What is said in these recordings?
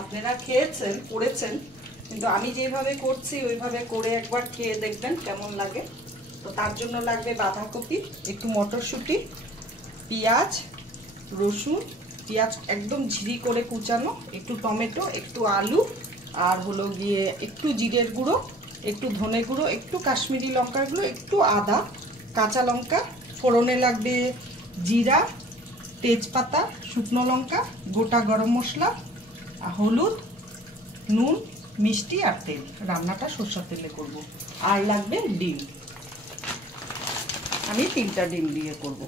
আপনারা খেয়েছেন, করেছেন, কিন্তু আমি যেভাবে করছি ওইভাবে করে একবার খেয়ে দেখবেন কেমন লাগে। তো তার জন্য লাগবে বাঁধাকপি, একটু মটরশুঁটি, পেঁয়াজ, রসুন, পেঁয়াজ একদম ঝিরি করে কুচানো, একটু টমেটো, একটু আলু, আর হলো গিয়ে একটু জিরের গুঁড়ো, একটু ধনে গুঁড়ো, একটু কাশ্মীরি লঙ্কার গুঁড়ো, একটু আদা, কাঁচা লঙ্কা, ফোড়নে লাগবে জিরা, তেজপাতা, শুকনো লঙ্কা, গোটা গরম মশলা, হলুদ, নুন, মিষ্টি আর তেল। রান্নাটা সরষের তেলে করব। আর লাগবে ডিম, আমি 3টা ডিম দিয়ে করব।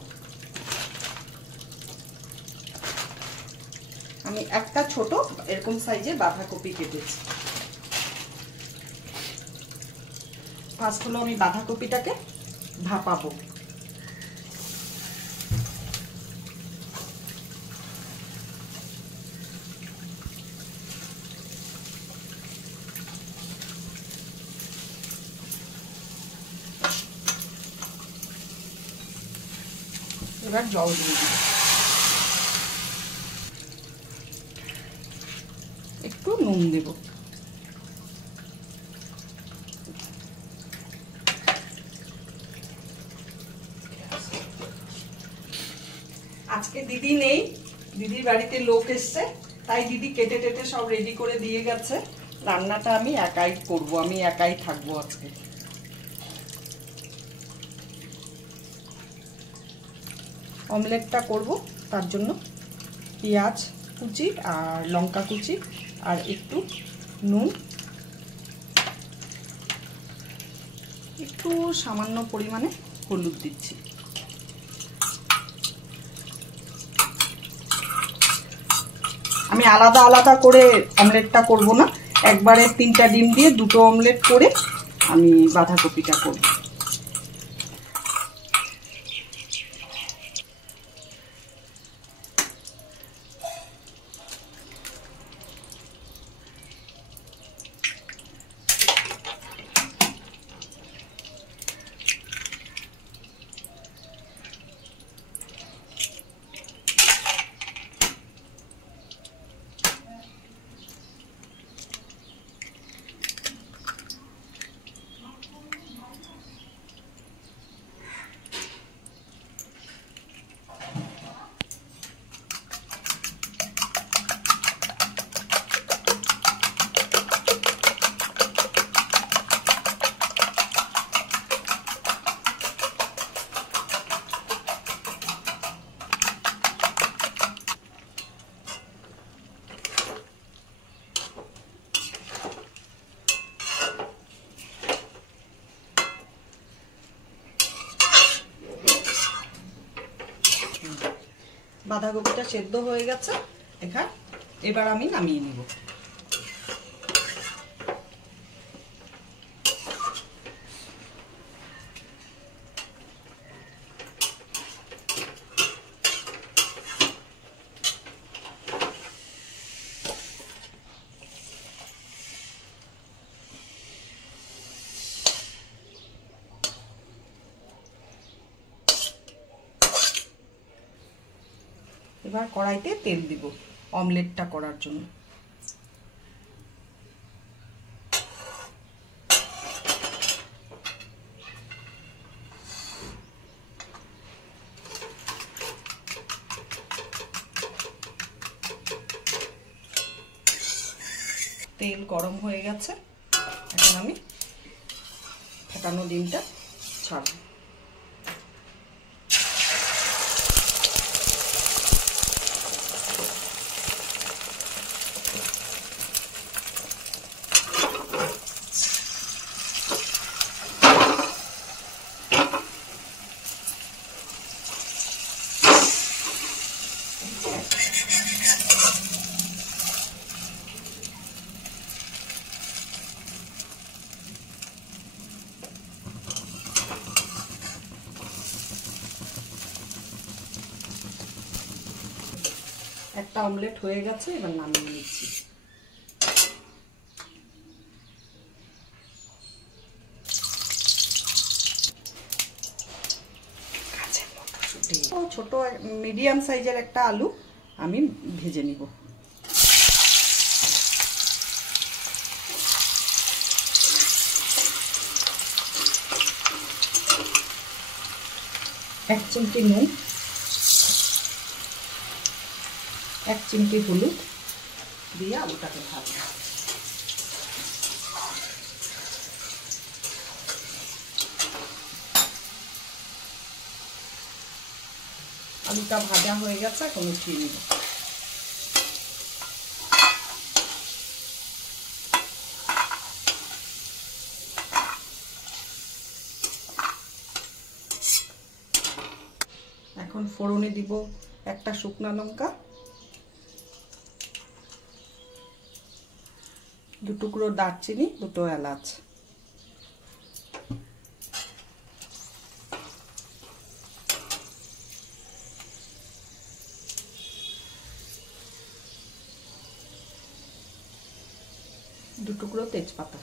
আমি একটা ছোট এরকম সাইজের বাঁধাকপি কেটেছি। ফার্স্ট হলো আমি বাঁধাকপিটাকে ভাপাবো। এবার জল দিয়ে দিই, একটু নুন দেব। আজকে দিদি নেই, দিদির বাড়িতে লোক এসছে, তাই দিদি কেটে টেটে সব রেডি করে দিয়ে গেছে। রান্নাটা আমি একাই করব, আমি একাই থাকবো আজকে। অমলেটটা করব, তার জন্য পেঁয়াজ কুচি আর লঙ্কা কুচি আর একটু নুন, একটু সামান্য পরিমাণে হলুদ দিচ্ছি। আমি আলাদা আলাদা করে অমলেটটা করব না, একবারে 3টা ডিম দিয়ে 2টো অমলেট করে আমি বাঁধাকপিটা করব। বাঁধাকপিটা সেদ্ধ হয়ে গেছে, এবার আমি নামিয়ে নিব। এবার কড়াইতে তেল দিব অমলেটটা করার জন্য। তেল গরম হয়ে গেছে, এখন আমি ফেটানো ডিমটা ছাড়ব। একটা অমলেট হয়ে গেছে, এবার নামিয়ে নিচ্ছি। ছোট মিডিয়াম সাইজের একটা আলু আমি ভেজে নিব। 1 চিমটি নুন, 1 চিমটি হলুদ দিয়ে আলুটাকে ভাজবো। আলুটা ভাজা হয়ে গেছে, এখন উঠিয়ে নিব। এখন ফোড়নে দিব একটা শুকনা লঙ্কা, 2 টুকরো দারচিনি, 2টো এলাচ, दो टुकरो तेजपाता,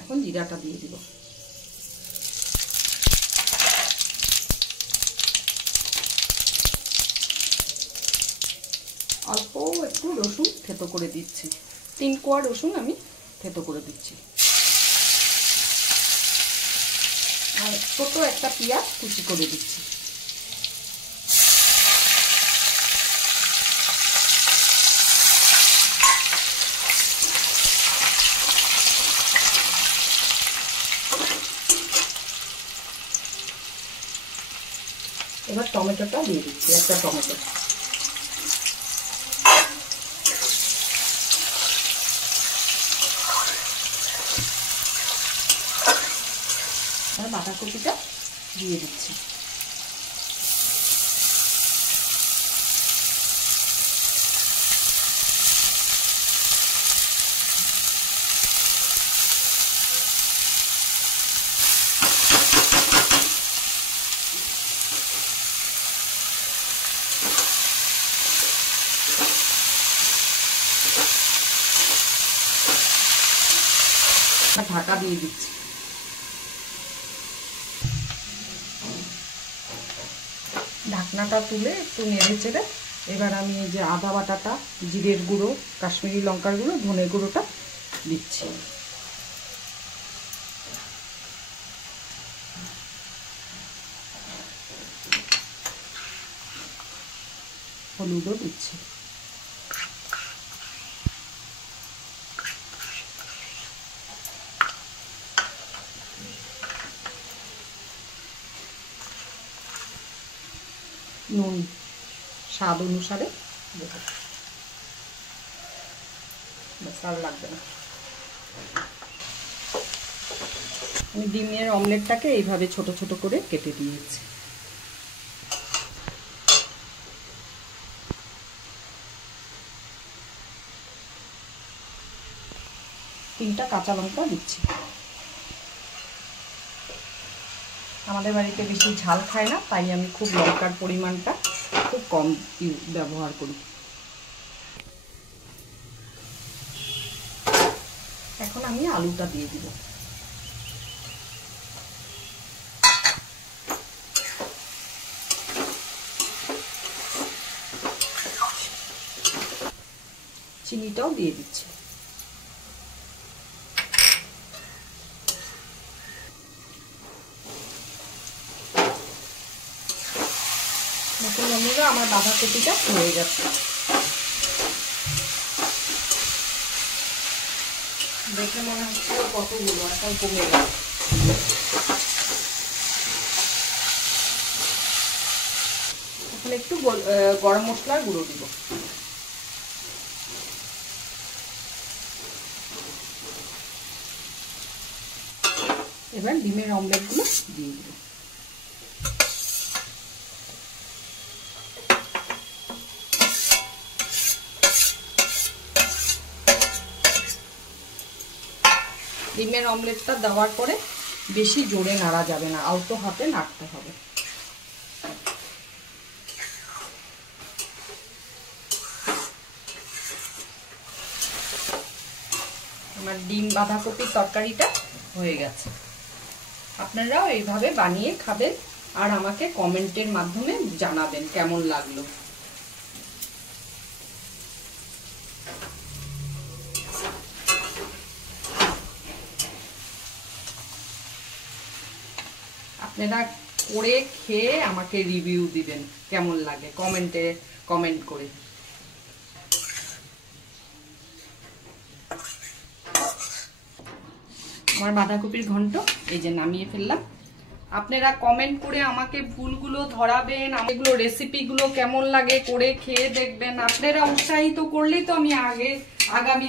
এখন জিরাটা দিয়ে দিব। অল্প একটু রসুন থেতো করে দিচ্ছি, 3 কোয়া রসুন আমি থেতো করে দিচ্ছি, আর ছোট একটা পেঁয়াজ কুচি করে দিচ্ছি। এবার টমেটোটা দিয়ে দিচ্ছি, একটা টমেটো। আর বাঁধাকপিটা দিয়ে দিচ্ছি। ঢাকা দিয়ে দিচ্ছি। ঢাকনাটা তুলে একটু নেড়ে চেড়ে এবার আমি এই যে আদা বাটাটা, জিরের গুঁড়ো, কাশ্মীরি লঙ্কার গুঁড়ো, ধনে গুঁড়োটা দিচ্ছি। হলুদও দিচ্ছি। নুন স্বাদ অনুসারে দেব, আর লাগবে না। আমি ডিমের অমলেটটাকে এইভাবে ছোট ছোট করে কেটে দিয়েছি। তিনটা কাঁচা লঙ্কা দিচ্ছি। আমাদের বাড়িতে বেশি ঝাল খায় না, তাই আমি খুব লঙ্কার পরিমাণটা খুব কম ব্যবহার করি। এখন আমি আলুটা দিয়ে দিব। চিনিটাও দিয়ে দিচ্ছি। দেখুন বন্ধুরা, আমার বাঁধাকপিটা হয়ে গেছে। দেখে মনে হচ্ছে কতগুলো, এখন কমে গেল। এখন একটু গরম মশলার গুঁড়ো দিব। এবার ডিমের অমলেটগুলো দিয়ে দিব। ডিমের অমলেটটা দেওয়ার পরে বেশি জোরে নাড়া যাবে না, আলতো হাতে নাড়তে হবে। আমার ডিম বাঁধাকপির তরকারিটা হয়ে গেছে। আপনারাও এইভাবে বানিয়ে খাবেন আর আমাকে কমেন্টের মাধ্যমে জানাবেন কেমন লাগলো। আপনারা করে খেয়ে আমাকে রিভিউ দিবেন কেমন লাগে, কমেন্ট করে। আমার বাঁধাকপির ঘন্ট এই যে নামিয়ে ফেললাম। আপনারা কমেন্ট করে আমাকে ভুলগুলো ধরাবেন, এগুলো রেসিপিগুলো কেমন লাগে করে খেয়ে দেখবেন। আপনারা উৎসাহিত করলেই তো আমি আগামী